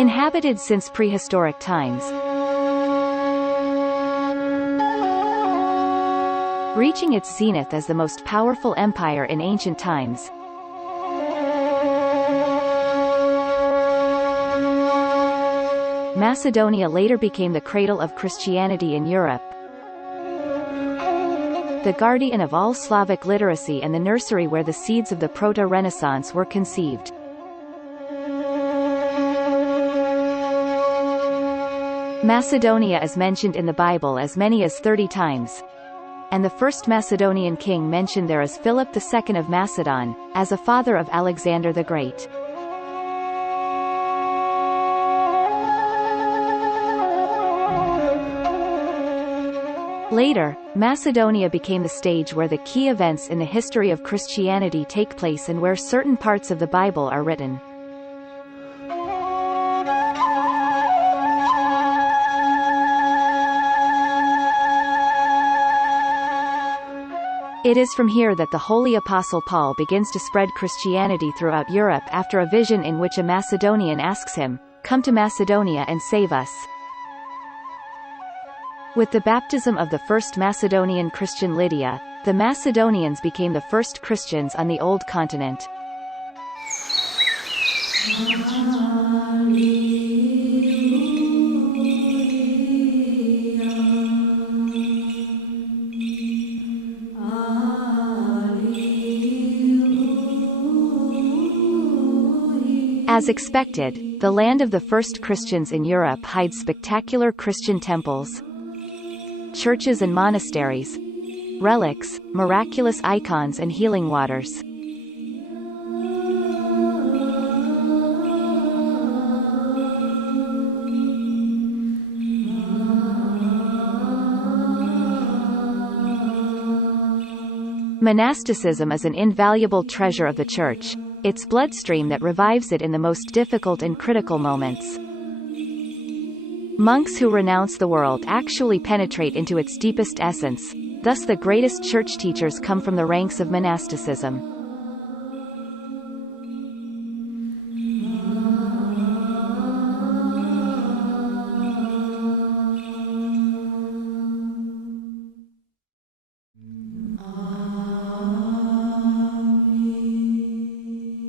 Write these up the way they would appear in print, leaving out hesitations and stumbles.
Inhabited since prehistoric times. Reaching its zenith as the most powerful empire in ancient times. Macedonia later became the cradle of Christianity in Europe, the guardian of all Slavic literacy and the nursery where the seeds of the Proto-Renaissance were conceived. Macedonia is mentioned in the Bible as many as 30 times. And the first Macedonian king mentioned there is Philip II of Macedon, as a father of Alexander the Great. Later, Macedonia became the stage where the key events in the history of Christianity take place and where certain parts of the Bible are written. It is from here that the Holy Apostle Paul begins to spread Christianity throughout Europe after a vision in which a Macedonian asks him, "Come to Macedonia and save us." With the baptism of the first Macedonian Christian Lydia, the Macedonians became the first Christians on the Old Continent. As expected, the land of the first Christians in Europe hides spectacular Christian temples, churches and monasteries, relics, miraculous icons and healing waters. Monasticism is an invaluable treasure of the Church, its bloodstream that revives it in the most difficult and critical moments. Monks who renounce the world actually penetrate into its deepest essence, thus the greatest church teachers come from the ranks of monasticism.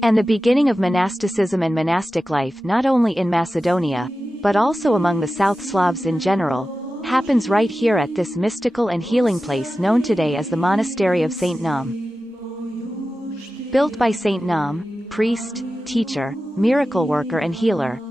And the beginning of monasticism and monastic life not only in Macedonia, but also among the South Slavs in general, happens right here at this mystical and healing place known today as the Monastery of St. Naum. Built by St. Naum, priest, teacher, miracle worker and healer.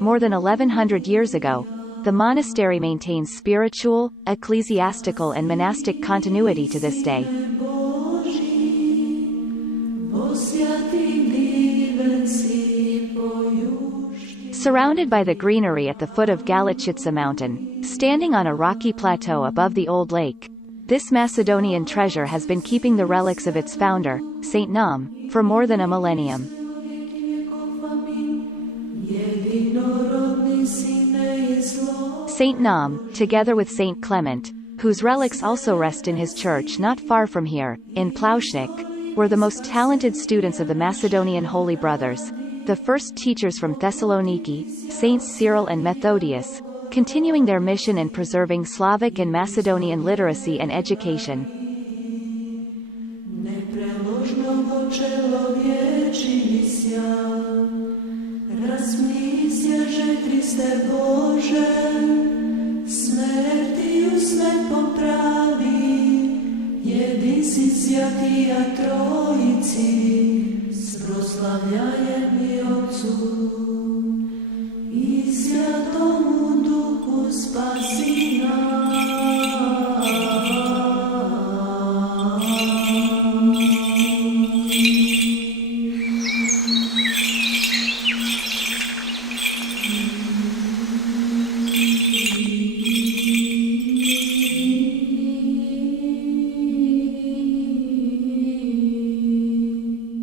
More than 1100 years ago, the monastery maintains spiritual, ecclesiastical and monastic continuity to this day. Surrounded by the greenery at the foot of Galichitsa mountain, standing on a rocky plateau above the old lake, this Macedonian treasure has been keeping the relics of its founder, St. Naum, for more than a millennium. St. Naum, together with St. Clement, whose relics also rest in his church not far from here, in Plaušnik, were the most talented students of the Macedonian Holy Brothers, the first teachers from Thessaloniki, Saints Cyril and Methodius, continuing their mission and preserving Slavic and Macedonian literacy and education.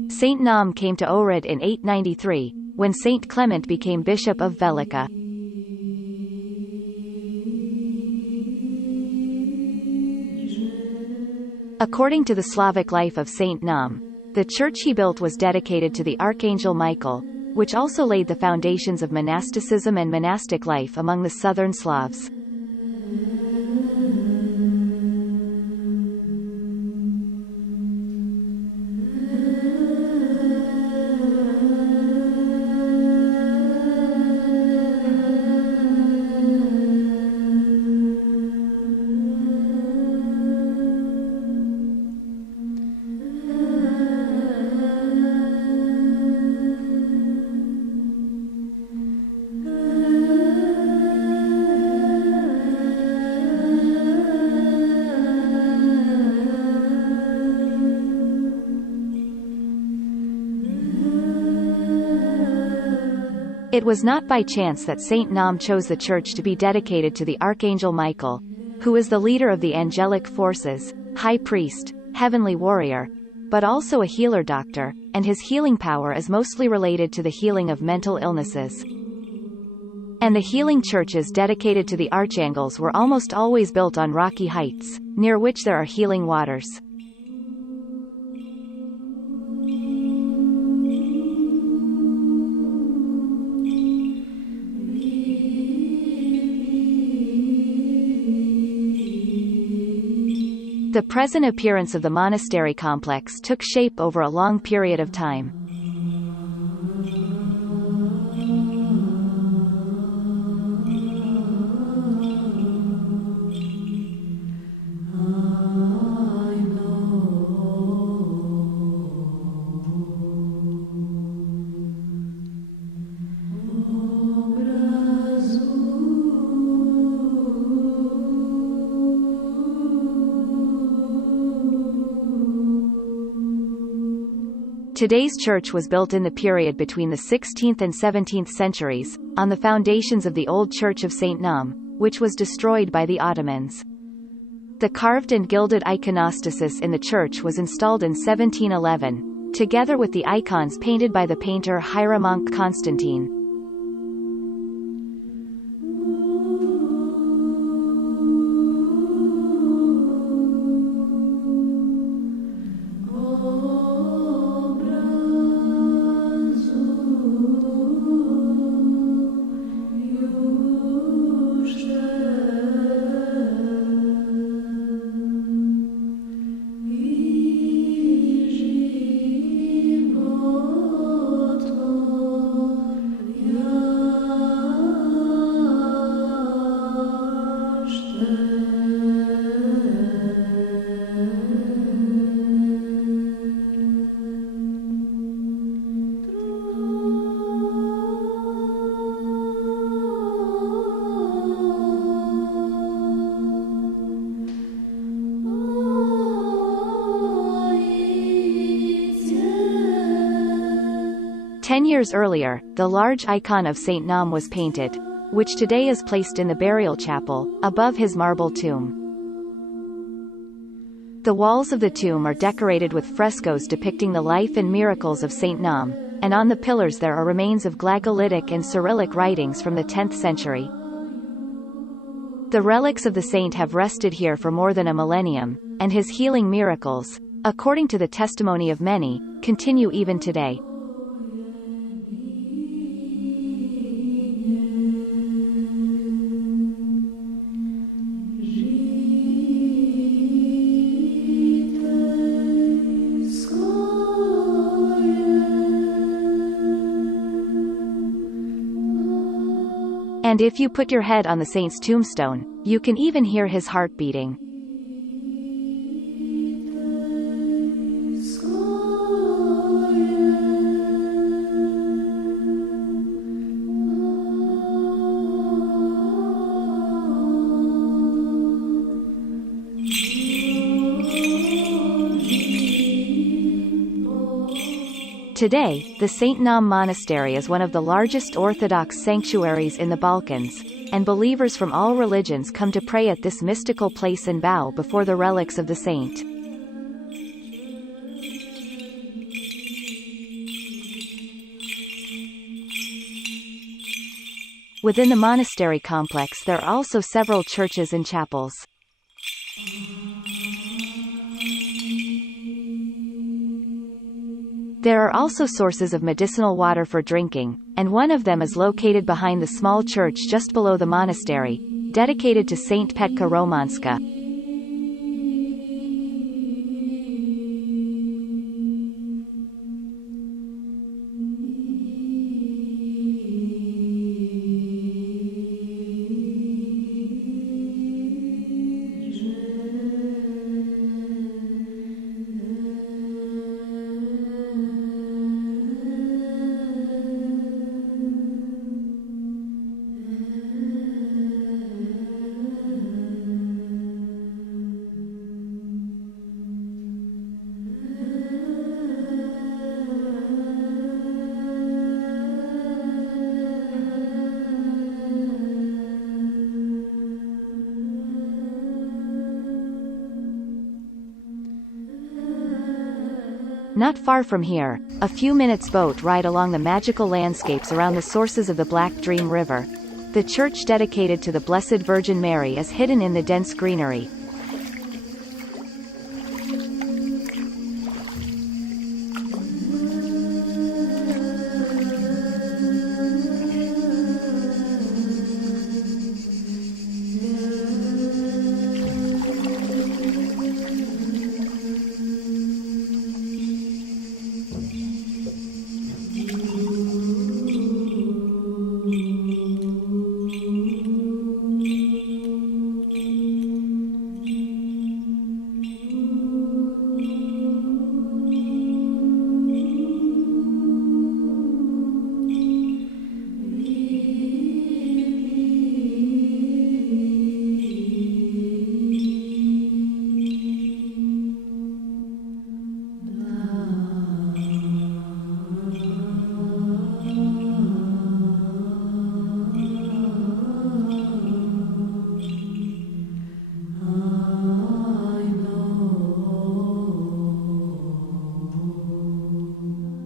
St. Naum came to Ohrid in 893, when St. Clement became Bishop of Velika. According to the Slavic life of Saint Naum, the church he built was dedicated to the Archangel Michael, which also laid the foundations of monasticism and monastic life among the southern Slavs. It was not by chance that Saint Naum chose the church to be dedicated to the Archangel Michael, who is the leader of the angelic forces, high priest, heavenly warrior, but also a healer doctor, and his healing power is mostly related to the healing of mental illnesses. And the healing churches dedicated to the archangels were almost always built on rocky heights, near which there are healing waters. The present appearance of the monastery complex took shape over a long period of time. Today's church was built in the period between the 16th and 17th centuries, on the foundations of the old church of St. Naum, which was destroyed by the Ottomans. The carved and gilded iconostasis in the church was installed in 1711, together with the icons painted by the painter Hieromonk Constantine. Ten years earlier, the large icon of Saint Naum was painted, which today is placed in the burial chapel, above his marble tomb. The walls of the tomb are decorated with frescoes depicting the life and miracles of Saint Naum, and on the pillars there are remains of Glagolitic and Cyrillic writings from the 10th century. The relics of the saint have rested here for more than a millennium, and his healing miracles, according to the testimony of many, continue even today. And if you put your head on the saint's tombstone, you can even hear his heart beating. Today, the St. Naum Monastery is one of the largest Orthodox sanctuaries in the Balkans, and believers from all religions come to pray at this mystical place and bow before the relics of the saint. Within the monastery complex there are also several churches and chapels. There are also sources of medicinal water for drinking, and one of them is located behind the small church just below the monastery, dedicated to Saint Petka Romanska. Not far from here, a few minutes boat ride along the magical landscapes around the sources of the Black Dream River. The church dedicated to the Blessed Virgin Mary is hidden in the dense greenery.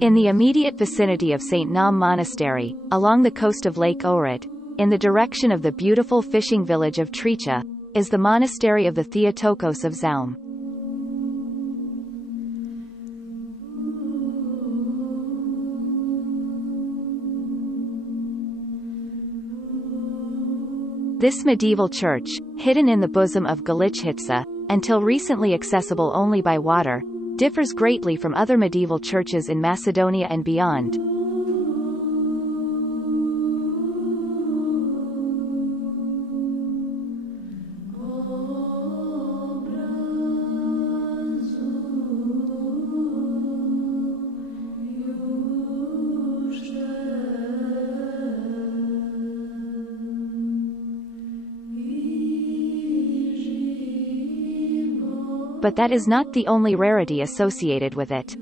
In the immediate vicinity of St. Naum Monastery, along the coast of Lake Ohrid, in the direction of the beautiful fishing village of Tricha, is the monastery of the Theotokos of Zaum. This medieval church, hidden in the bosom of Galichitsa, until recently accessible only by water, differs greatly from other medieval churches in Macedonia and beyond. But that is not the only rarity associated with it.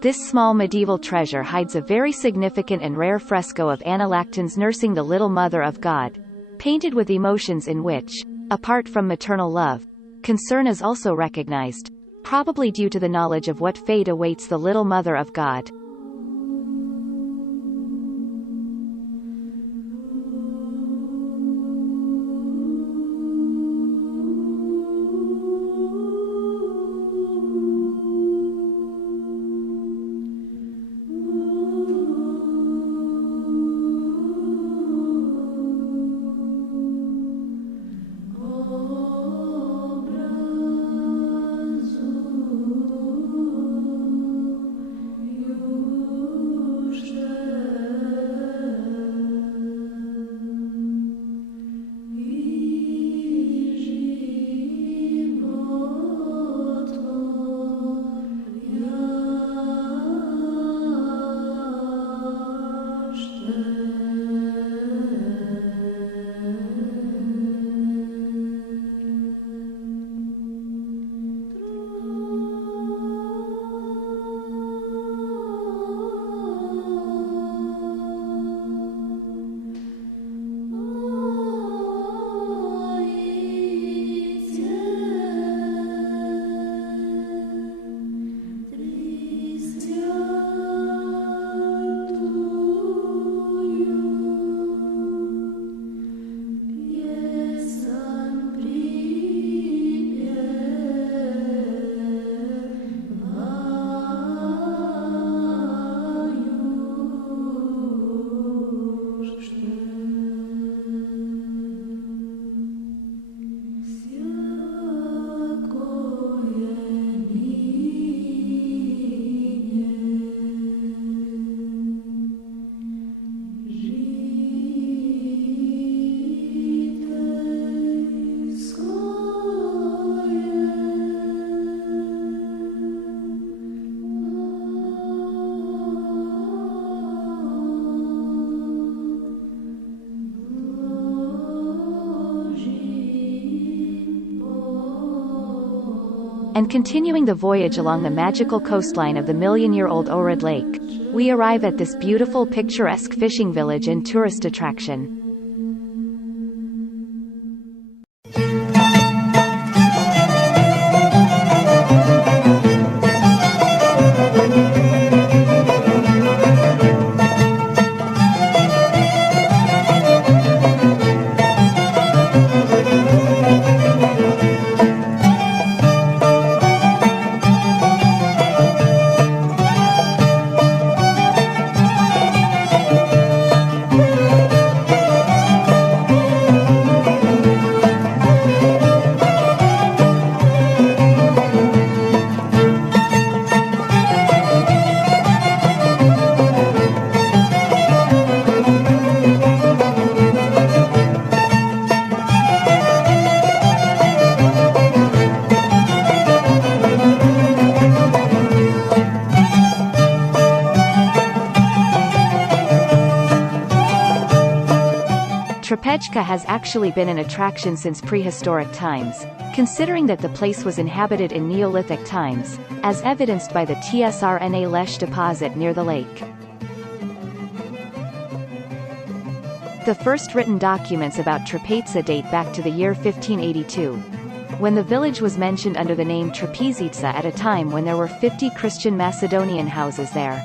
This small medieval treasure hides a very significant and rare fresco of Anna Lactans nursing the Little Mother of God, painted with emotions in which, apart from maternal love, concern is also recognized, probably due to the knowledge of what fate awaits the Little Mother of God. You And continuing the voyage along the magical coastline of the million-year-old Ohrid Lake, we arrive at this beautiful picturesque fishing village and tourist attraction. Trepečka has actually been an attraction since prehistoric times, considering that the place was inhabited in Neolithic times, as evidenced by the Tsrna Lech deposit near the lake. The first written documents about Trepečca date back to the year 1582, when the village was mentioned under the name Trepezica at a time when there were 50 Christian Macedonian houses there.